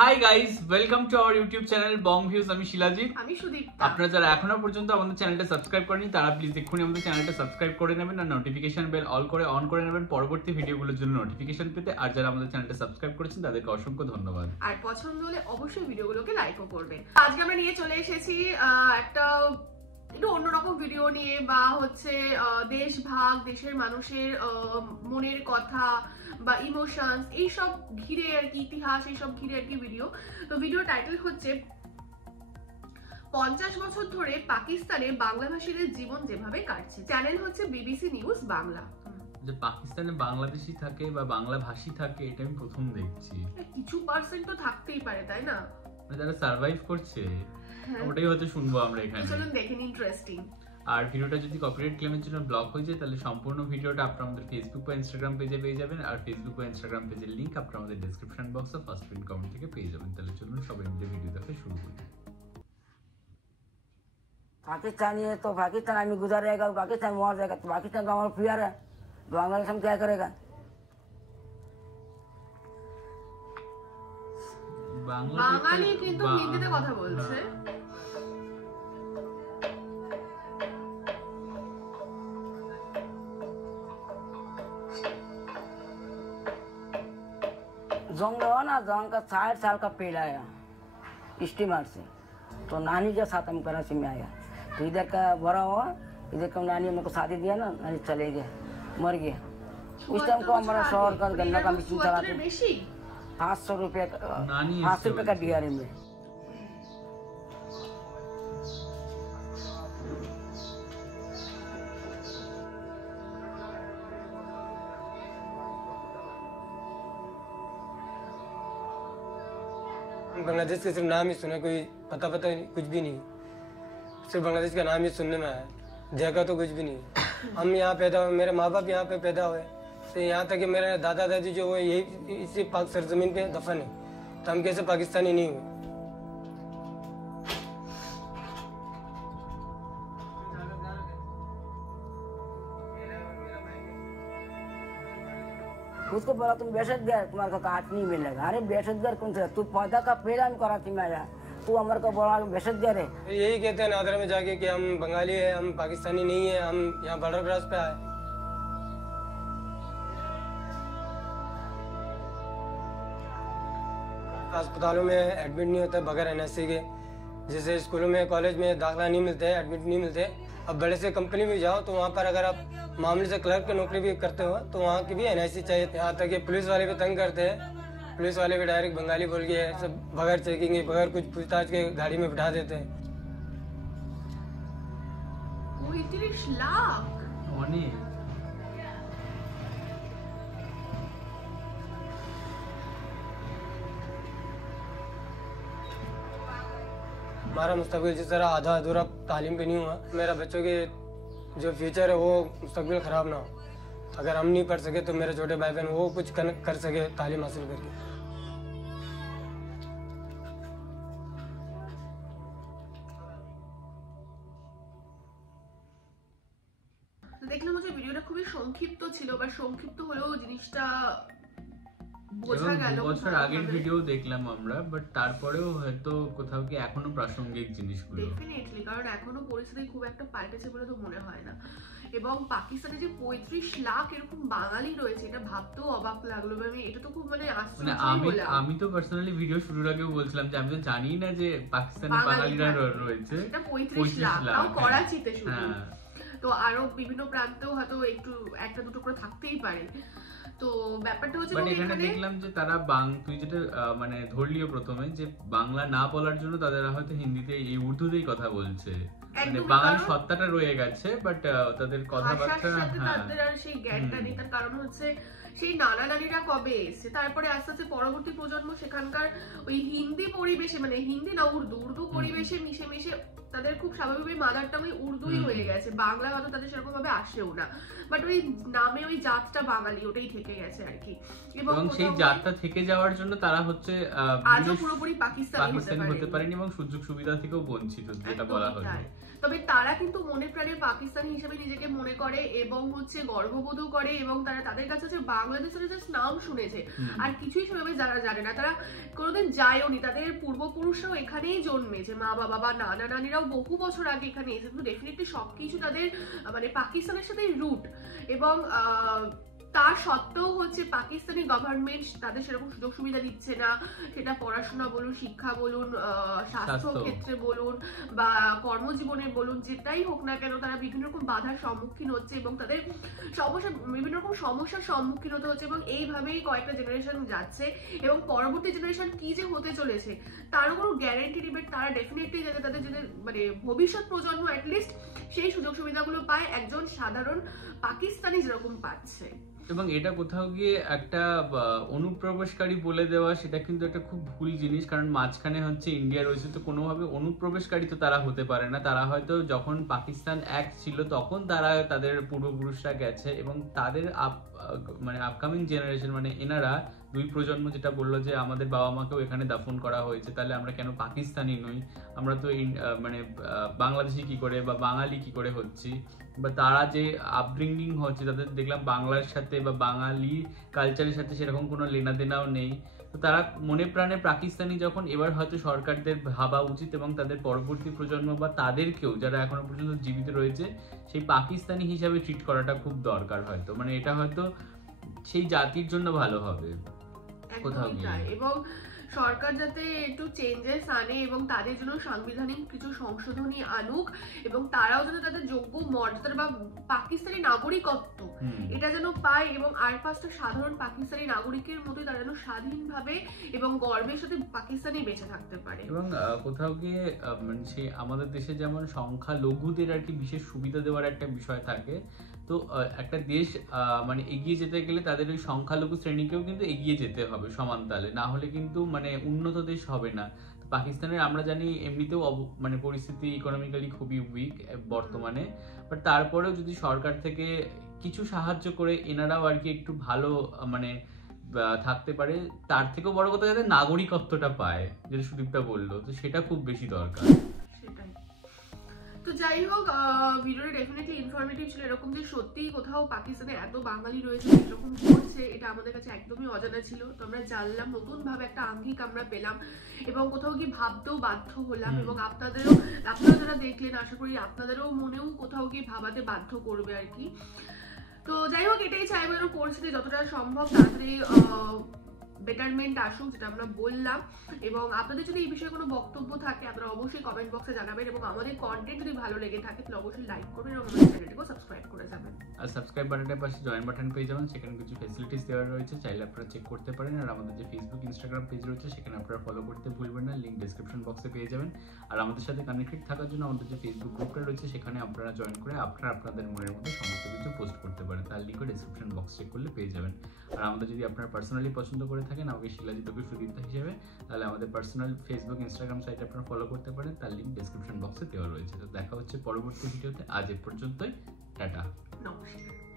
Hi guys, welcome to our YouTube channel Bong views. আমি শিলাজিৎ, আমি সুদীপ্তা। আপনারা যারা এখনো পর্যন্ত আমাদের চ্যানেলটা সাবস্ক্রাইব করেনি তারা প্লিজ এক্ষুনি আমাদের চ্যানেলটা সাবস্ক্রাইব করে নেবেন আর নোটিফিকেশন বেল অন করে নেবেন পরবর্তী ভিডিওগুলোর জন্য নোটিফিকেশন পেতে। আর যারা আমাদের চ্যানেলটা সাবস্ক্রাইব করেছেন তাদেরকে অসংখ্য ধন্যবাদ। আর পছন্দ হলে অবশ্যই ভিডিওগুলোকে লাইকও করবেন। আজকে আমরা নিয়ে চলে এসেছি একটা একটু অন্যরকম ভিডিও নিয়ে, বা হচ্ছে দেশভাগ, দেশের মানুষের মনের কথা বা ইমোশনস এইসব ঘিরে আর কি, ইতিহাস এইসব ঘিরে আর কি ভিডিও। তো ভিডিও টাইটেল হচ্ছে 50 বছর ধরে পাকিস্তানে বাংলাভাষীদের জীবন যেভাবে কাটছে। চ্যানেল হচ্ছে বিবিসি নিউজ বাংলা। যে পাকিস্তানে বাংলাদেশি থাকে বা বাংলা ভাষী থাকে এটা আমি প্রথম দেখছি। কিছু পার্সেন্ট তো থাকতেই পারে, তাই না? যারা সার্ভাইভ করছে ওটাই হয়তো শুনবো আমরা এখানে। চলুন দেখেন, ইন্টারেস্টিং। আর ভিডিওটা যদি কপিরাইট ক্লেমের জন্য ব্লক হয়ে যায় তাহলে সম্পূর্ণ ভিডিওটা আপনারা আমাদের ফেসবুক বা ইনস্টাগ্রাম পেজে পেয়ে যাবেন। আর ফেসবুক বা ইনস্টাগ্রাম পেজের লিংক আপনারা আমাদের ডেসক্রিপশন বক্সে ফার্স্ট পিন কমেন্ট থেকে পেয়ে যাবেন। তাহলে চলুন সবাই মিলে ভিডিও দেখা শুরু করি। पाकिस्तानी है तो पाकिस्तान आदमी गुजर रहेगा, पाकिस्तान मर जाएगा, तो पाकिस्तान तो हमारा प्यार है, बांग्लादेश हम क्या करेगा? বাঙালি কিন্তু হিন্দিতে কথা বলছে। जंग हुआ ना, जंग का 60 साल का पेड़ आया स्टीमर से, तो नानी के साथ हम कराची में आया, तो इधर का बड़ा हुआ, इधर का नानी मेरे को शादी दिया ना, नानी चले गए, मर गया। उस टाइम को हमारा शहर का गन्ना का मशीन चलाते 500 रुपये का DRM में। बांग्लादेश के सिर्फ नाम ही सुना, कोई पता कुछ भी नहीं, सिर्फ बांग्लादेश का नाम ही सुनने में आया, देखा तो कुछ भी नहीं। हम यहाँ पैदा हुए, मेरे माँ बाप यहाँ पे पैदा हुए, तो यहाँ तक कि मेरे दादा दादी जो हुए यही इसी पाक सरजमीन पे दफन है, तो हम कैसे पाकिस्तानी नहीं हुए? उसको बोला तुम बेशतगर, तुम्हारे को काट नहीं मिलेगा। अरे बेशतगर कौन सा, तू पौधा का पेड़ हम कराची में आया, तू हमारे को बोला बेशतगर है। यही कहते हैं नादरा में जाके कि हम बंगाली है, हम पाकिस्तानी नहीं है, हम यहाँ बॉर्डर क्रॉस पे आए। अस्पतालों में एडमिट नहीं होता बगैर NSC के, जैसे स्कूलों में कॉलेज में दाखिला नहीं मिलते, एडमिट नहीं मिलते। अब बड़े से कंपनी में जाओ तो वहाँ पर अगर आप मामले से क्लर्क की नौकरी भी करते हो तो वहाँ की भी NIC चाहिए। यहाँ तक कि पुलिस वाले भी तंग करते हैं, पुलिस वाले भी डायरेक्ट बंगाली बोल के सब बगैर चेकिंग बगैर कुछ पूछताछ के गाड़ी में बिठा देते हैं। 35 লাখ অনেক। हमारा मुस्तकबिल जिस तरह आधा अधूरा तालीम पे नहीं हुआ, मेरा बच्चों के जो फ्यूचर है वो मुस्तकबिल ख़राब ना हो। अगर हम नहीं पढ़ सके तो मेरे छोटे भाई बहन वो कुछ कर सके तालीम हासिल करके। দেখলাম হচ্ছে ভিডিওটা খুবই সংক্ষিপ্ত ছিল, বা সংক্ষিপ্ত হলেও জিনিসটা বোঝা গেল। বছর আগের ভিডিও দেখলাম আমরা, বাট তারপরেও হয়তো কোথাও কি এখনো প্রাসঙ্গিক জিনিসগুলো। ডেফিনেটলি, কারণ এখনো পরিস্থিতি খুব একটা পাল্টেছে বলে তো মনে হয় না। এবং পাকিস্তানে যে 35 লাখ এরকম বাঙালি রয়েছে এটা ভাবতেও অবাক লাগলো। আমি এটা তো খুব আমি তো পার্সোনালি ভিডিও শুরুর আগেও বলছিলাম যে আমি তো জানি না যে পাকিস্তানে বাঙালিরা রয়েছে। এটা 35 লাখ, তাও করাচিতে শুধু। তো আরো বিভিন্ন প্রান্তেও হয়তো একটু একটা দুটো করে থাকতেই পারে। তো ব্যাপারটা হচ্ছে এখানে দেখলাম যে তারা তুই যেটা মানে ধরলিও প্রথমে যে বাংলা না বলার জন্য তারা হয়তো হিন্দিতে এই উর্দুতেই কথা বলছে, মানে বাঙালি সত্তাটা রয়ে গেছে, বাট তাদের কথাবার্তা তাদের আর সেই জ্ঞানটা নেই। তার কারণ হচ্ছে সেই নানা নানিরা কবে এসছে, তারপরে আস্তে আস্তে পরবর্তী প্রজন্ম সেখানকার ওই হিন্দি পরিবেশে, মানে হিন্দি না উর্দু পরিবেশে মিশে মিশে তাদের খুব স্বাভাবিকভাবে মাদার টাং ওই উর্দুই হয়ে গেছে, বাংলা হয়তো তাদের সেরকম ভাবে আসেও না, বাট ওই নামে ওই জাতটা বাঙালি ওটাই থেকে গেছে আর কি। এবং সেই জাতটা থেকে যাওয়ার জন্য তারা হচ্ছে আজও পুরোপুরি পাকিস্তানি হতে পারেনি এবং সুযোগ সুবিধা থেকেও বঞ্চিত, যেটা বলা হয়। তবে তারা কিন্তু মনে প্রাণে পাকিস্তানি হিসেবে নিজেকে মনে করে এবং হচ্ছে গর্ববোধ করে, এবং তারা তাদের কাছে হচ্ছে বাংলাদেশের জাস্ট নাম শুনেছে আর কিছুই সেভাবে যারা জানে না, তারা কোনোদিন যায়ও নি, তাদের পূর্বপুরুষরাও এখানেই জন্মেছে, মা বাবা বা নানা নানিরাও বহু বছর আগে এখানে এসেছে, তো ডেফিনেটলি সবকিছু তাদের মানে পাকিস্তানের সাথে রুট। এবং তার সত্ত্বেও হচ্ছে পাকিস্তানি গভর্নমেন্ট তাদের সেরকম সুযোগ সুবিধা দিচ্ছে না, সেটা পড়াশোনা বলুন, শিক্ষা বলুন, স্বাস্থ্য ক্ষেত্রে বলুন বা কর্মজীবনে বলুন, যেটাই হোক না কেন তারা বিভিন্ন রকম বাধার সম্মুখীন হচ্ছে এবং তাদের বিভিন্ন রকম সমস্যার সম্মুখীন হতে হচ্ছে, এবং এইভাবেই কয়েকটা জেনারেশন যাচ্ছে এবং পরবর্তী জেনারেশন কি যে হতে চলেছে তারও কোনো গ্যারান্টি নেই, বাট তারা ডেফিনেটলি যাতে তাদের যদি মানে ভবিষ্যৎ প্রজন্ম অ্যাটলিস্ট সেই সুযোগ সুবিধাগুলো পায় একজন সাধারণ পাকিস্তানি যেরকম পাচ্ছে। এবং এটা কোথাও গিয়ে একটা অনুপ্রবেশকারী বলে দেওয়া, সেটা কিন্তু একটা খুব ভুল জিনিস, কারণ মাঝখানে হচ্ছে ইন্ডিয়া রয়েছে, তো কোনোভাবে অনুপ্রবেশকারী তো তারা হতে পারে না। তারা হয়তো যখন পাকিস্তান অ্যাক্ট ছিল তখন তারা তাদের পূর্বপুরুষরা গেছে এবং তাদের মানে আপকামিং জেনারেশন মানে এনারা দুই প্রজন্ম যেটা বললো যে আমাদের বাবা মাকেও এখানে দাফন করা হয়েছে, তাহলে আমরা কেন পাকিস্তানি নই, আমরা তো মানে বাংলাদেশি কি করে বা বাঙালি কি করে হচ্ছি, বা তারা যে আপব্রিঙ্গিং হচ্ছে তাদের দেখলাম বাংলার সাথে বা বাঙালি কালচারের সাথে সেরকম কোনো লেনাদেনাও নেই। তো তারা মনে প্রাণে পাকিস্তানি যখন, এবার হয়তো সরকারদের ভাবা উচিত এবং তাদের পরবর্তী প্রজন্ম বা তাদেরকেও যারা এখনো পর্যন্ত জীবিত রয়েছে সেই পাকিস্তানি হিসাবে ট্রিট করাটা খুব দরকার হয়তো, মানে এটা হয়তো সেই জাতির জন্য ভালো হবে কোথাও গিয়ে। এবং সরকার যাতে একটু চেঞ্জেস আনে এবং তাদের জন্য সাংবিধানিক কিছু সংশোধনী আনুক এবং তারাও যেন তাদের যোগ্য মর্যাদা বা পাকিস্তানি নাগরিকত্ব এটা যেন পায় এবং আর পাঁচটা সাধারণ পাকিস্তানি নাগরিকের মতোই তারা যেন স্বাধীনভাবে এবং গর্বের সাথে পাকিস্তানি বেঁচে থাকতে পারে। এবং কোথাও গিয়ে সে আমাদের দেশে যেমন সংখ্যালঘুদের আর কি বিশেষ সুবিধা দেওয়ার একটা বিষয় থাকে, তো একটা দেশ মানে এগিয়ে যেতে গেলে তাদের ওই সংখ্যালঘু শ্রেণীকেও কিন্তু এগিয়ে যেতে হবে সমান তালে, না হলে কিন্তু মানে উন্নত দেশ হবে না। পাকিস্তানের আমরা জানি এমনিতেও মানে পরিস্থিতি ইকোনমিক্যালি খুবই উইক বর্তমানে, বাট তারপরেও যদি সরকার থেকে কিছু সাহায্য করে এনারাও আর কি একটু ভালো মানে থাকতে পারে, তার থেকেও বড় কথা যাতে নাগরিকত্বটা পায়, যেটা সুদীপটা বললো, তো সেটা খুব বেশি দরকার। সেটাই। তো যাই হোক, ভিডিওটা ডেফিনেটলি ইনফরমেটিভ ছিল, এরকম যে সত্যি কোথাও পাকিস্তানে এত বাঙালি রয়েছে এরকম করছে এটা আমাদের কাছে একদমই অজানা ছিল, তো আমরা জানলাম, নতুন ভাবে একটা আঙ্গিক আমরা পেলাম এবং কোথাও গিয়ে ভাবতেও বাধ্য হলাম এবং আপনারা যারা দেখলেন আশা করি আপনাদেরও মনেও কোথাও গিয়ে ভাবাতে বাধ্য করবে আর কি। তো যাই হোক, এটাই চাইবো যেন পরিস্থিতি যতটা সম্ভব তাড়াতাড়ি বেটারমেন্ট আসুক, যেটা আমরা বললাম। এবং আপনাদের যদি এই বিষয়ে কোনো বক্তব্য থাকে আপনারা অবশ্যই কমেন্ট বক্সে জানাবেন এবং আমাদের কন্টেন্ট যদি ভালো লেগে থাকে তাহলে অবশ্যই লাইক করবেন এবং আমাদের চ্যানেলটিকে সাবস্ক্রাইব করে যাবেন। আর সাবস্ক্রাইব বাটনের পাশে জয়েন বাটন পেয়ে যাবেন, সেখানে কিছু ফ্যাসিলিটিস দেওয়া রয়েছে, চাইলে আপনারা চেক করতে পারেন। আর আমাদের যে ফেসবুক ইনস্টাগ্রাম পেজ রয়েছে সেখানে আপনারা ফলো করতে ভুলবেন না, লিঙ্ক ডেসক্রিপশন বক্সে পেয়ে যাবেন। আর আমাদের সাথে কানেক্টেড থাকার জন্য আমাদের যে ফেসবুক গ্রুপটা রয়েছে সেখানে আপনারা জয়েন করে আপনাদের মনের মতো সমস্ত কিছু পোস্ট করতে পারেন, তার লিঙ্কও ডেসক্রিপশন বক্স চেক করলে পেয়ে যাবেন। আর আমাদের যদি আপনারা পার্সোনালি পছন্দ করে থাকেন আমাকে শিলাজিৎ সুদীপ্তা হিসেবে, তাহলে আমাদের পার্সোনাল ফেসবুক ইনস্টাগ্রাম সাইটে আপনারা ফলো করতে পারেন, তার লিঙ্ক ডেসক্রিপশন বক্সে দেওয়া রয়েছে। তো দেখা হচ্ছে পরবর্তী ভিডিওতে, আজ এ পর্যন্তই, টাটা, নমস্কার।